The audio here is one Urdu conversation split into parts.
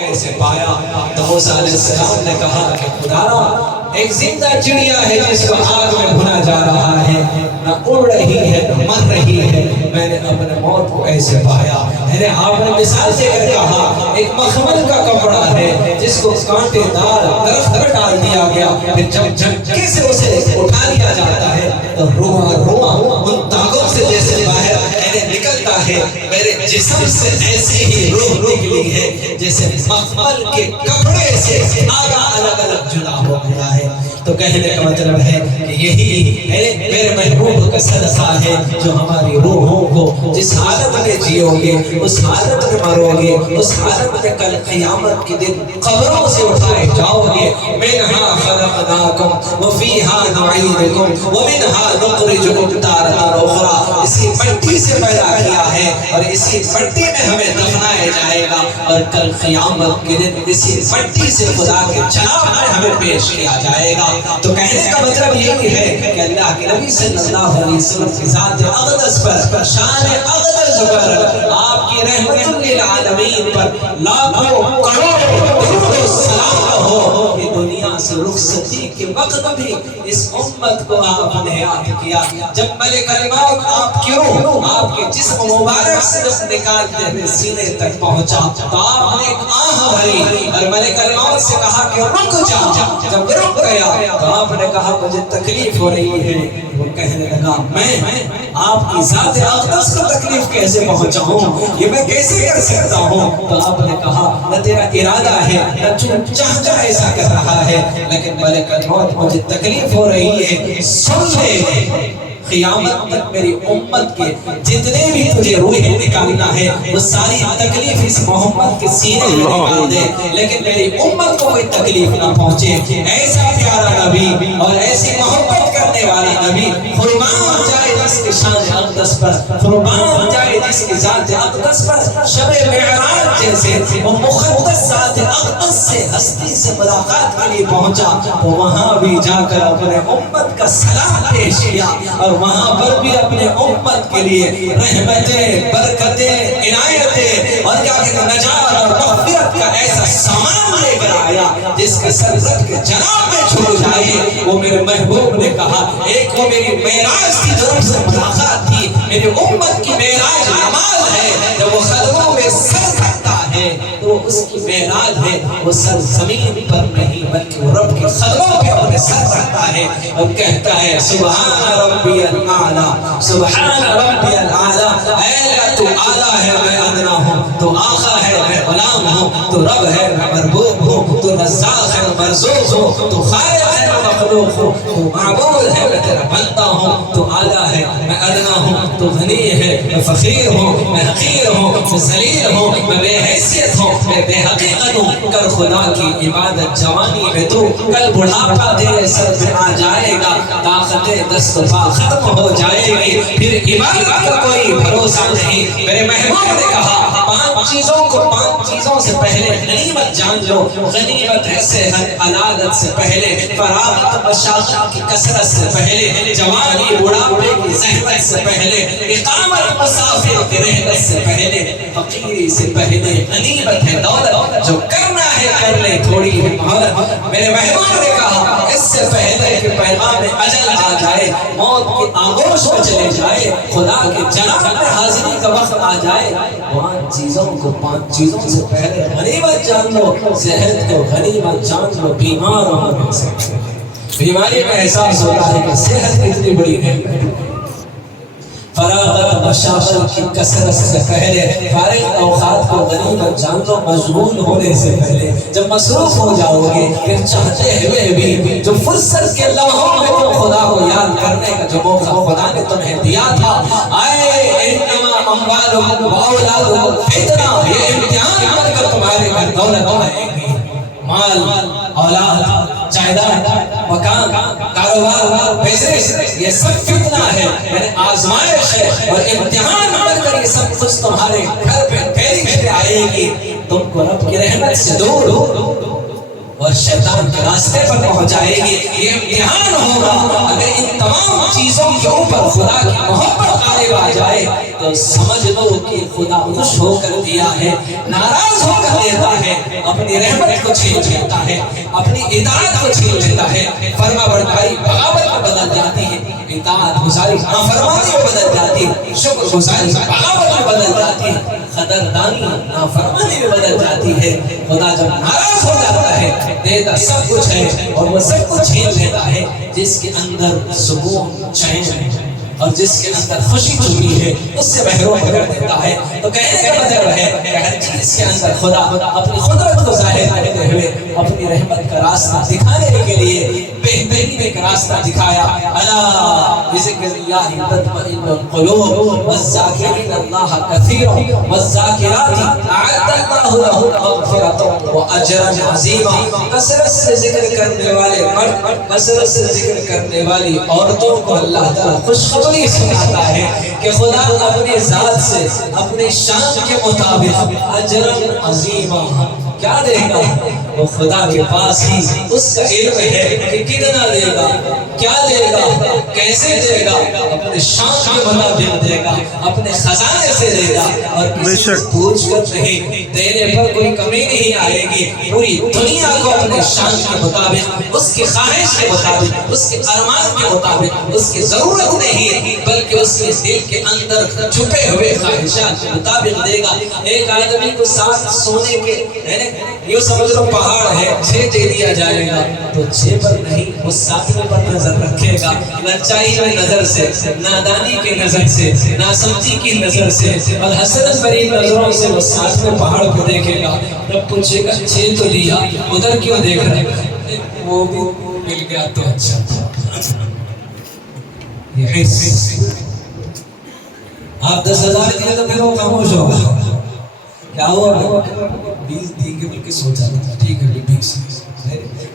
کیسے پایا؟ تو موسیٰ علیہ السلام نے کہا کہ خدا ایک زندہ چڑیا ہے جس کو آگ میں بھنا جا رہا ہے، نہ اڑ رہی ہے نہ مر رہی ہے، میں نے اپنے موت کو ایسے پایا۔ میں نے آپ نے مثال دے کر کہا ایک مخمل کا کپڑا ہے جس کو کانٹے دار درخت پر ڈال دیا گیا، پھر جب جھٹکے سے اسے اٹھا لیا جاتا ہے تو رواں ان داغوں سے جیسے باہر نکلتا ہے، میرے جسم سے ایسی ہی روح نکلی ہے جیسے مخمل کے کپڑے سے آگا الگ الگ جدا ہو گیا ہے۔ تو کہنے کا مطلب ہے کہ یہی میرے محبوب کا صدقہ ہے جو ہماری روحوں کو جس حالت میں جیو گے اس حالت میں مرو گے، اس حالت میں کل قیامت کے دن قبروں سے اٹھائے جاؤ گے۔ منہا خلقناکم وفیہا نعیدکم ومنہا نخرجکم تارۃ اخری، اسی مٹی سے پیدا کیا ہے اور اسی مٹی میں ہمیں دفنایا جائے گا، اور کل قیامت کے دن اسی مٹی سے خدا کے جناب میں ہمیں پیش کیا جائے گا۔ تو کہنے کا مطلب یہی ہے کہ اللہ کے نبی صلی اللہ علیہ وسلم کی ذات اقدس پر، شان اقدس پر، آپ کی رحمت للعالمین پر لاکھوں کروڑوں درود و سلام ہو کہ دنیا سے رخصتی کے وقت بھی اس امت کو آپ نے یاد کیا۔ جب ملک الموت آپ کی روح آپ کے جسم مبارک سے جب نکالتے ہوئے سینے تک پہنچا تو آپ نے ایک آہ بھری اور ملک الموت سے کہا کہ رک جا۔ جب رک گیا تو آپ نے کہا مجھے تکلیف ہو رہی ہے۔ وہ کہنے لگا میں آپ کی ذات اقدس کو تکلیف کیسے پہنچاؤں، یہ میں کیسے کر سکتا ہوں؟ تو آپ نے کہا نہ تیرا ارادہ ہے نہ تو چاہتا ایسا کر رہا ہے، لیکن ملک الموت مجھے تکلیف ہو رہی ہے، سن لے قیامت تک میری امت کے جتنے بھی تجھے روحیں نکالنا ہے وہ ساری تکلیف اس محمد کے سینے میں نکال دے، لیکن میری امت کو کوئی تکلیف نہ پہنچے۔ ایسا پیارا نبی اور ایسی محبت کرنے والا نبی قربان جائے جس کی شان اقدس پر، قربان جائے جس کی ذات اقدس پر۔ شب معراج جیسے وہ مقدس ذات اقدس سے ہستی سے ملاقات کے لیے پہنچا تو وہاں بھی جا کر اپنے امت کا سلام پیش کیا، اور وہاں پر بھی اپنے امت کے لیے رحمتیں، برکتیں، عنایتیں اور کیا کہتے ہیں نجات اور مغفرت کا ایسا سامان لے کر آیا جس کا سر رکھ کے جناب میں چھو جائے۔ وہ میرے محبوب نے کہا ایک وہ میری معراج کی طرف سے ملاقات تھی، میری امت کی معراج نماز ہے، جب وہ قدموں میں سر رکھتا ہے تو اس کی معراج ہے وہ سر زمین پر نہیں بلکہ وہ رب کے قدموں پہ اپنے سر رکھتا ہے اور کہتا ہے سبحان ربی الاعلی، سبحان ربی الاعلی۔ اے اللہ تو اعلیٰ ہے میں ادنا ہوں، تو آقا ہے میں غلام ہوں، تو رب ہے میں مربوب ہوں، تو رزاق ہے میں مرزوق ہوں، تو خالق ہے میں مخلوق ہوں، تو معبود ہے میں تیرا بندہ ہوں، تو اعلیٰ ہے میں ادنا ہوں، تو غنی ہے میں فقیر ہوں، میں حقیر ہوں، میں ذلیل ہوں، میں بے حیثیت ہوں، میں بے حقیقت ہوں۔ کر خدا کی عبادت جوانی میں تو کل بڑھاپا تیرے سر پہ آ جائے گا، طاقتیں دست پا ختم ہو جائے گی، پھر عبادت کا کوئی بھروسہ نہیں۔ میرے محبوب نے کہا پانچ چیزوں سے پہلے غنیمت جان لو۔ غنیمت ہے صحت عدالت سے پہلے، فراغت مشاغل کی کثرت سے پہلے، جوانی بڑھاپے کی زحمت سے پہلے، اقامت مسافر کی رحلت سے پہلے، فقیری سے پہلے غنیمت ہے دولت، جو کرنا ہے کر لے تھوڑی ہے مہلت۔ میرے محبوب نے کہا اس سے پہلے کہ پیغام اجل آ جائے، موت کی آغوش میں چلے جائے، خدا کے جناب میں حاضری کا وقت آ جائے، پانچ چیزوں سے پہلے غنیمت جان لو۔ صحت کو غنیمت جان لو، بیمار ہونے سے بیماری میں احساس ہوتا ہے کہ صحت کتنی بڑی نعمت ہے۔ فراغت مشاغل کی کثرت سے پہلے فارغ اوقات کو غنیمت جان لو، مشغول ہونے سے پہلے۔ جب مصروف ہو جاؤ گے پھر چاہتے ہوئے بھی جو فرصت کے لمحوں میں تو خدا کو یاد کرنے کا جو موقع خدا نے تمہیں دیا تھا، آئے انما اموالکم واولادکم فتنہ، یہ امتحان بن کر تمہارے گھر دولت آئے گی۔ مال، اولاد، جائیداد، مکان، کاروبار، پیسے، یہ سب فتنہ ہے، یعنی آزمائش ہے اور امتحان بن کر یہ سب کچھ تمہارے گھر پہ پھیلی پھیلی آئے گی۔ تم کو رب کی رحمت سے دور اور شیطان کے راستے پر پہنچائے گی. یہ امتحان ہوگا. اگر ان تمام چیزوں کے اوپر خدا کی محبت غالب آ جائے تو سمجھ لو کہ خدا خوش ہو کر دیا ہے، ناراض ہو کر دیتا ہے، اپنی رحمت کو چھین لیتا ہے، اپنی اطاعت کو چھین لیتا ہے. فرما برداری بغاوت میں بدل جاتی ہے، اطاعت گزاری نافرمانی میں بدل جاتی ہے، شکر گزاری بغاوت میں بدل جاتی ہے، قدردانی نافرمانی میں بدل جاتی ہے. خدا جب ناراض ہو جاتا ہے دیتا سب کچھ ہے اور وہ سب کچھ چھین لیتا ہے جس کے اندر سکون چین اور جس کے اندر خوشی چھپی ہے اس سے محروم کر دیتا ہے. تو کہنے کا مطلب ہے کہ ہر چیز کے اندر خدا اپنی قدرت کو ظاہر کرتے ہوئے اپنی رحمت کا راستہ دکھانے کے لیے بہترین ایک راستہ دکھایا. الا بذکر اللہ تطمئن القلوب والذاکرین اللہ کثیرا والذاکرات اعد اللہ لهم مغفرۃ واجرا عظیما. کثرت سے ذکر کرنے والے مرد، کثرت سے ذکر کرنے والی عورتوں کو اللہ تعالیٰ خوشخبری سناتا ہے کہ خدا اپنی ذات سے اپنی شان کے مطابق اجرا عظیما کیا دے گا. وہ خدا کے پاس ہی اس کا علم ہے کہ کتنا دے گا، کیا دے گا، کیسے دے گا. اپنے شان کے مطابق دے گا، اپنے خزانے سے دے گا اور کسی سے پوچھ کر نہیں. دینے پر کوئی کمی نہیں آئے گی. پوری دنیا کو اپنے شان کے مطابق، اس کی خواہش کے مطابق، اس کے ارمان کے مطابق، اس کی ضرورت نہیں بلکہ اس کے دل کے اندر چھپے ہوئے خواہشات کے مطابق دے گا. ایک آدمی کو 7 سونے کے یہ سمجھ لو پہاڑ ہے، 6 دے دیا جائے گا تو 6 پر نہیں، وہ 7 پر نظر رکھے گا. لچائی کی نظر سے، نادانی کی نظر سے، ناسمجھی کی نظر سے اور حسرت بھری نظروں سے وہ 7 پہاڑ کو دیکھے گا. جب پوچھے گا 6 تو دیا، ادھر کیوں دیکھ رہے ہیں؟ وہ بھی مل گیا تو اچھا. یہ حس آپ 10,000 دیا تو پھر وہ خاموش ہوگا. کیا ہوا 20 دی کے بلکہ سوچا تھا ٹھیک ہے 20.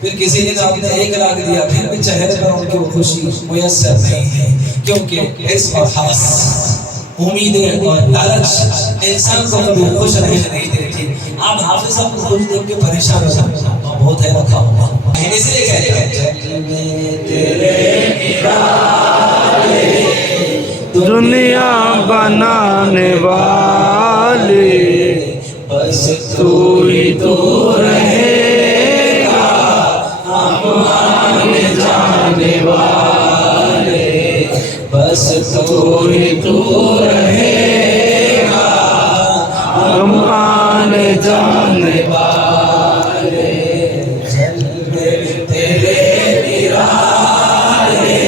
پھر کسی نے آپ نے 1 لاکھ دیا، پھر بھی چہرے پر ان کی خوشی میسر نہیں ہے کیونکہ اس اور خاص امیدیں اور لالچ انسان کو کبھی خوش رہنے نہیں دیتی. آپ حافظ صاحب کو خوش دیکھ کے پریشان ہو جاتے ہیں، بہت ہے رکھا ہوا. اس لیے کہتے ہیں تیرے ارادے دنیا بنانے والے بس تو ہی تو رہے گا، ہم آنے جانے والے بس تو ہی تو رہے گا، ہم آنے جانے والے جلوے تیرے ارادے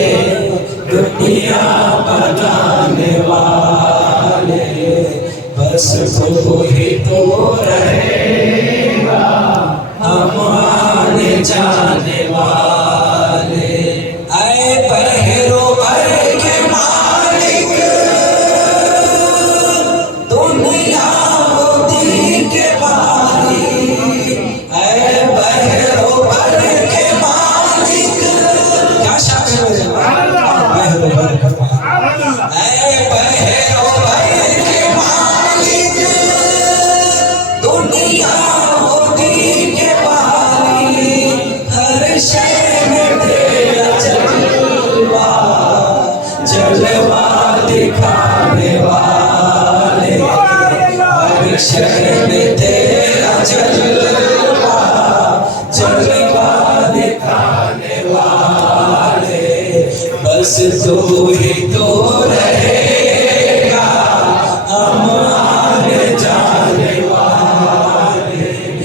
دنیا بنانے والے بس تو ہی تو رہے گا، ہم آنے جانے والے. اے بحروں بھر کے مالک دنیا و دین کے باری، اے بحروں بھر کے مالک. کیا شاعر ہے بحروں بھر کے مالک، اے بحروں بھر کے مالک دنیا و دین کے باری، ہر شے میں تیرا جلوہ جلوہ دکھانے والے، ہر شے میں تیرا جلوہ جلوہ دکھانے والے بس تو